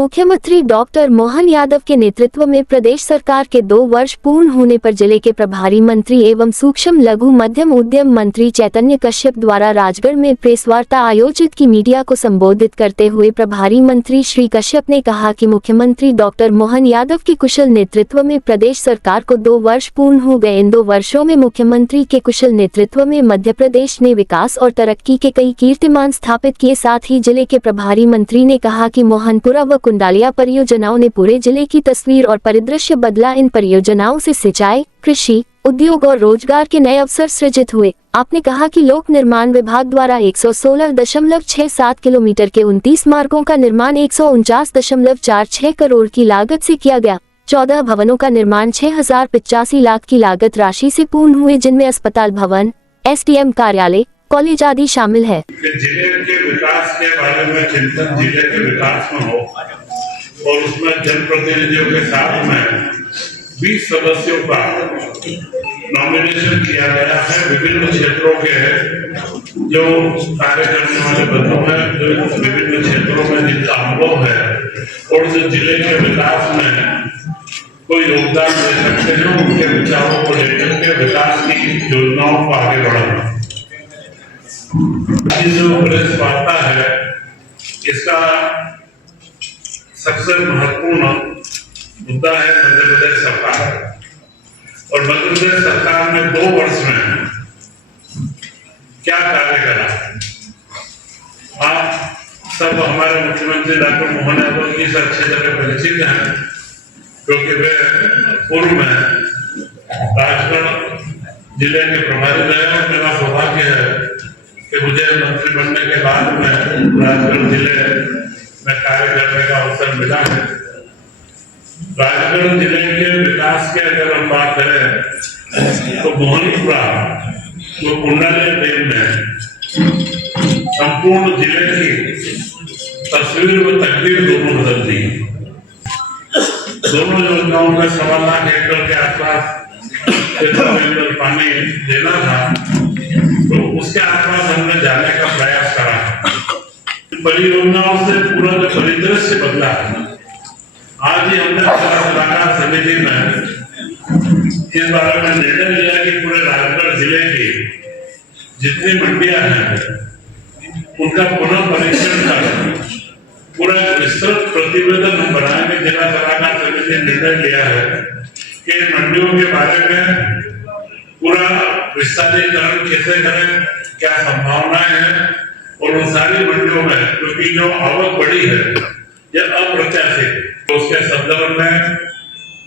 मुख्यमंत्री डॉक्टर मोहन यादव के नेतृत्व में प्रदेश सरकार के 2 वर्ष पूर्ण होने पर जिले के प्रभारी मंत्री एवं सूक्ष्म लघु मध्यम उद्यम मंत्री चैतन्य कश्यप द्वारा राजगढ़ में प्रेस वार्ता आयोजित की। मीडिया को संबोधित करते हुए प्रभारी मंत्री श्री कश्यप ने कहा कि मुख्यमंत्री डॉक्टर मोहन यादव के कुशल नेतृत्व में प्रदेश सरकार को 2 वर्ष पूर्ण हो गए। इन 2 वर्षों में मुख्यमंत्री के कुशल नेतृत्व में मध्य प्रदेश ने विकास और तरक्की के कई कीर्तिमान स्थापित किए। साथ ही जिले के प्रभारी मंत्री ने कहा कि मोहनपुरा व कुंडालिया परियोजनाओं ने पूरे जिले की तस्वीर और परिदृश्य बदला। इन परियोजनाओं से सिंचाई, कृषि, उद्योग और रोजगार के नए अवसर सृजित हुए। आपने कहा कि लोक निर्माण विभाग द्वारा 116.67 किलोमीटर के 29 मार्गों का निर्माण 149.46 करोड़ की लागत से किया गया। 14 भवनों का निर्माण 6085 लाख की लागत राशि से पूर्ण हुए, जिनमें अस्पताल भवन, SDM कार्यालय, कॉलेज आदि शामिल है। जिले के विकास के बारे में चिंतन जिले के विकास में हो और उसमें जनप्रतिनिधियों के साथ में 20 सदस्यों का नॉमिनेशन किया गया है। विभिन्न क्षेत्रों के जो कार्य करने वाले बंधु हैं, जो विभिन्न क्षेत्रों में जिनका अनुभव है और जो जिले के विकास में कोई योगदान दे सकते हैं, उनके विचारों को लेकर के विकास की योजनाओं को आगे बढ़ाना। जो प्रेस वार्ता है, इसका सबसे महत्वपूर्ण मुद्दा है मध्य प्रदेश सरकार। और मध्य प्रदेश सरकार ने 2 वर्ष में क्या कार्य करा। आप सब हमारे मुख्यमंत्री डॉक्टर मोहन यादव की अच्छी तरह परिचित हैं, क्योंकि वे पूर्व में राजगढ़ जिले के प्रभारी रहे और मेरा सौभाग्य है कि मुझे मंत्री बनने के बाद में राजगढ़ जिले में कार्य करने का अवसर मिला है। राजगढ़ जिले के विकास की अगर हम बात करें तो मोहनपुरा वो कुंडालिया डैम ने संपूर्ण जिले की तस्वीर व तकदीर दोनों बदल दी। दोनों योजनाओं में 1.25 लाख हेक्टेयर के आसपास पानी देना था, तो उसके आसपास हमने जाने का प्रयास करा। परियोजनाओं से पूरा जो परिदृश्य बदला है। आज ही हमने सलाहकार समिति में इस बारे में निर्णय लिया कि पूरे राजगढ़ जिले की जितनी मंडियां हैं उनका पुनः परीक्षण कर पूरा विस्तृत प्रतिवेदन हम बनाएंगे। जिला सलाहकार समिति ने निर्णय लिया है कि मंडियों के बारे में पूरा विस्तारीकरण कैसे करें, क्या संभावनाएं हैं, और उन सारी मंडियों में क्योंकि जो आवक बढ़ी है यह अप्रत्याशित, तो उसके संदर्भ में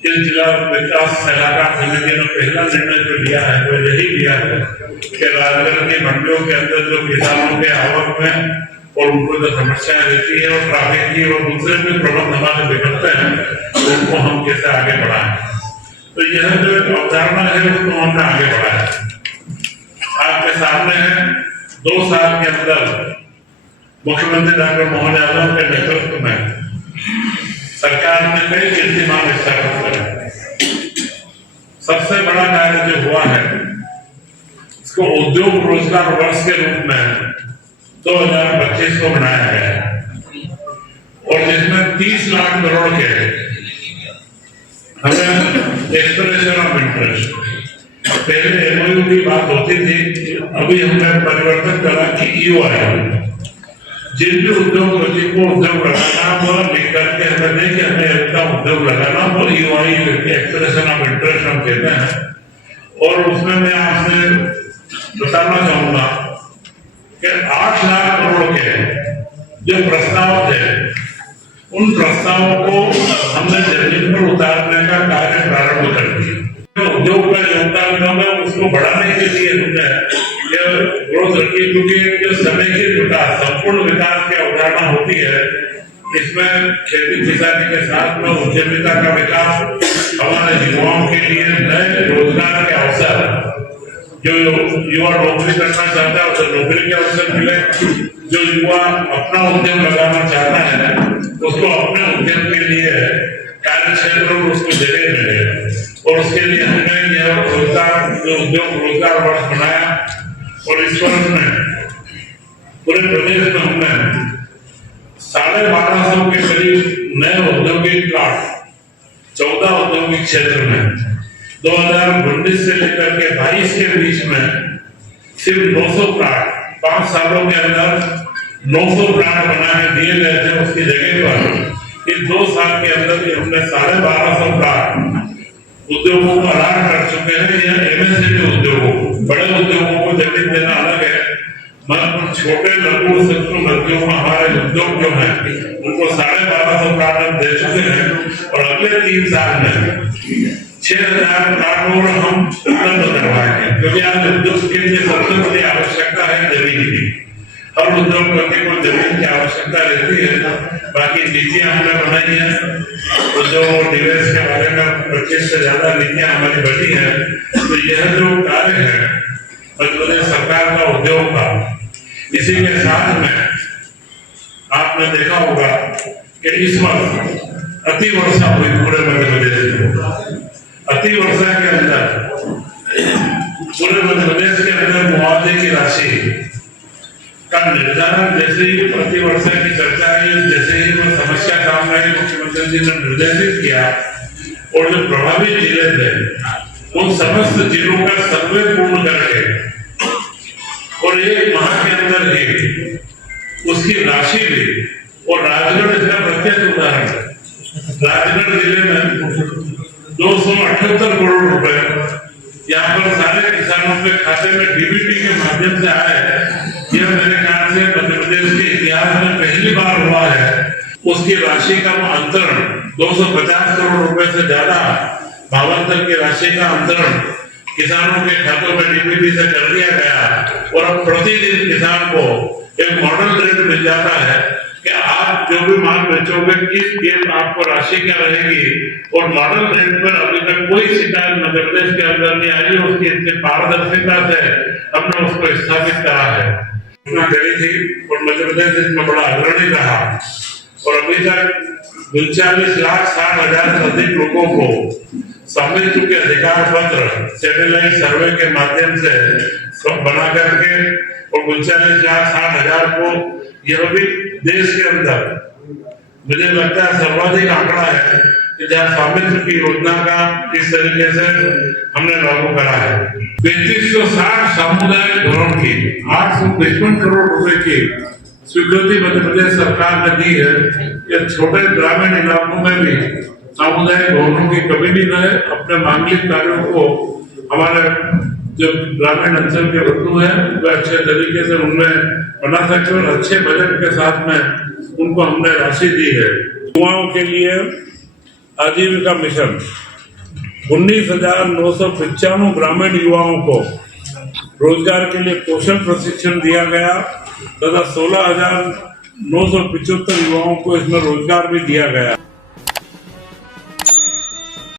इस जिला विकास सलाहकार समिति ने पहला निर्णय जो लिया है वो यही लिया है कि राजगढ़ की मंडियों के अंदर जो किसानों के आवक में और उनको जो समस्याएं रहती है और ट्रैफिक की और दूसरे भी प्रबंध हमारे बिगड़ते हैं, उनको हम कैसे आगे बढ़ाएं। तो यह जो अवधारणा है उसको हमने आगे बढ़ाया। आपके सामने है 2 साल के अंदर मुख्यमंत्री डॉक्टर मोहन यादव के नेतृत्व में सरकार ने कई कीर्तिमान स्थापित करे। सबसे बड़ा कार्य जो हुआ है इसको उद्योग रोजगार वर्ष के रूप में 2025 को बनाया गया है और जिसमें 30 लाख करोड़ के हमें एक्सप्रेशन ऑफ इंटरेस्ट, पहले MOU की बात होती थी, अभी हमने परिवर्तन करा कि EOI, जिन भी उद्योगपति को उद्योग लगाना वो लिख करके हमें नहीं कि हमें इतना उद्योग लगाना, वो EOI एक्सप्रेशन ऑफ इंटरेस्ट हम कहते हैं। और उसमें मैं आपसे बताना चाहूंगा कि 8 लाख करोड़ के जो प्रस्ताव थे, उन प्रस्तावों को हमने जमीन पर उतारने का कार्य प्रारंभ कर दिया। उद्योग का योगदान होगा उसको बढ़ाने के लिए हमने ग्रोथ रखी, क्योंकि जो समेकित विकास, संपूर्ण विकास की अवधारणा होती है, इसमें खेती किसानी के साथ में उद्यमिता का विकास, हमारे युवाओं के लिए नए रोजगार के अवसर, जो युवा नौकरी करना चाहता है उसे नौकरी के अवसर मिले, जो युवा अपना उद्यम लगाना चाहता है उसको अपने उद्यम के लिए कार्य क्षेत्र में उसको जगह मिले। और उसके लिए हमने यह रोजगार जो उद्योग रोजगार वर्ष बनाया और इस वर्ष में पूरे प्रदेश में हमने 1250 के करीब नए औद्योगिक प्लाट 14 औद्योगिक क्षेत्र में 2019 से लेकर के 22 के बीच में सिर्फ 900 प्लाट 5 सालों के अंदर 900 प्लाट बना के दिए गए थे। उसकी जगह पर इस 2 साल के अंदर ही हमने 1250 प्लाट उद्योगों को अलॉट कर चुके हैं। यह एमएसएमई उद्योगों, बड़े उद्योगों को जमीन देना अलग है, मगर छोटे लघु सूक्ष्म मध्यम हमारे उद्योग जो है उनको 1250 प्लाट हम दे चुके हैं और अगले 3 साल में 6000 प्लाट और हम उपलब्ध करवाएंगे, क्योंकि आज उद्योग के लिए सबसे बड़ी आवश्यकता है जमीन की। हर उद्योगपति को जमीन की आवश्यकता रहती है। बाकी नीतियां हमने बनाई है, उद्योग और निवेश के बारे में 25 से ज्यादा नीतियां हमारी बनी है। तो यह जो कार्य है मध्य प्रदेश सरकार का उद्योग का, इसी के साथ में आपने देखा होगा कि इस वर्ष अति वर्षा हुई पूरे मध्य प्रदेश में। अति वर्षा के अंदर पूरे मध्य प्रदेश के अंदर मुआवजे की राशि का निर्धारण जैसे ही प्रति वर्षा की चर्चा आई, जैसे ही वो समस्या सामने आई, मुख्यमंत्री जी ने निर्देशित किया और जो प्रभावित जिले थे उन समस्त जिलों का सर्वे पूर्ण करके और 1 माह के अंदर ही उसकी राशि भी, और राजगढ़ इसका प्रत्यक्ष उदाहरण है। राजगढ़ जिले में 278 करोड़ रुपए यहाँ पर सारे किसानों के खाते में डीबीटी के माध्यम से आए। यह मेरे ख्याल से मध्य प्रदेश के इतिहास में पहली बार हुआ है। उसकी राशि का अंतरण 250 करोड़ रुपए से ज्यादा भावांतर की राशि का अंतरण किसानों के खातों में डीबीटी से कर दिया गया और अब प्रतिदिन किसान को एक मॉडल रेट मिल जाता है कि आप जो भी माल बेचोगे किस गेम आपको राशि क्या रहेगी, और मॉडल रेट पर अभी तक कोई शिकायत मध्य प्रदेश के अंदर नहीं आई। उसकी इतनी पारदर्शिता से हमने उसको स्थापित करा है, करी थी और मध्य प्रदेश इसमें बड़ा अग्रणी रहा और अभी तक 39,60,000 से अधिक लोगों को स्वामित्व के अधिकार पत्र सैटेलाइट सर्वे के माध्यम से बना करके और 39,60,000 को यह भी देश के अंदर मुझे लगता है सर्वाधिक आंकड़ा है कि जहाँ स्वामित्व की योजना का इस तरीके से हमने लागू करा है। 3560 सामुदायिक भवन की 855 करोड़ रुपए की स्वीकृति मध्य प्रदेश सरकार ने दी है। यह छोटे ग्रामीण इलाकों में भी सामुदायिक भवनों की कमी नहीं रहे। अपने मांगलिक कार्यों को हमारे जो ग्रामीण अंचल के बंधु हैं वो अच्छे तरीके से उनमें बना सकते और अच्छे बजट के साथ में उनको हमने राशि दी है। युवाओं के लिए आजीविका मिशन 19,995 ग्रामीण युवाओं को रोजगार के लिए कौशल प्रशिक्षण दिया गया तथा 16,975 युवाओं को इसमें रोजगार भी दिया गया।